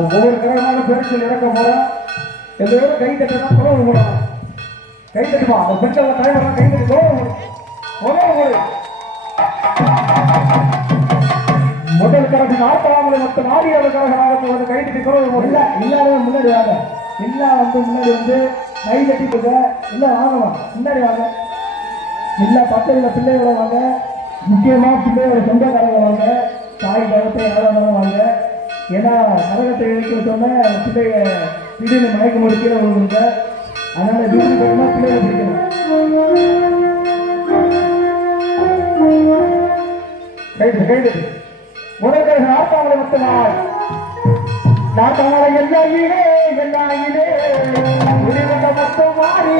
ஒவ்வொரு கிரகமான பேருக்கு இறக்க போறோம். எல்லோரும் கை தட்டணும், உறவு போடணும். கை தட்டுமா அந்த பெண்கள் தலைவரெல்லாம் கை தட்டி உறவு முதல் கரகம் ஆட்டாமலை மொத்தம் ஆடியாள கரகமாக வந்து கை தட்டி உறவு இல்ல எல்லாரும் முன்னாடி வாங்க. எல்லாம் வந்து முன்னாடி வந்து கை தட்டிட்டு இல்ல வாங்கலாம் முன்னாடி வாங்க. எல்லா பத்திரில பிள்ளைகளை வாங்க. முக்கியமா பிள்ளையோட சொந்தக்காரங்க வாங்க. தாய் கரகத்தை யாரும் வாங்க. ஏன்னா கரகத்தை எழுக்க சொன்ன பிள்ளைய திடீர்னு மயக்க முடிக்கிற விழுங்க. அதனால வீட்டுக்கு பிள்ளைகளை பிடிக்கணும். கைது கைது முதல் கரகம் ஆட்டாமலை மொத்தமாய் நாட்டாமலை எல்லா இலே முடிவென்ற மொத்தம் மாறி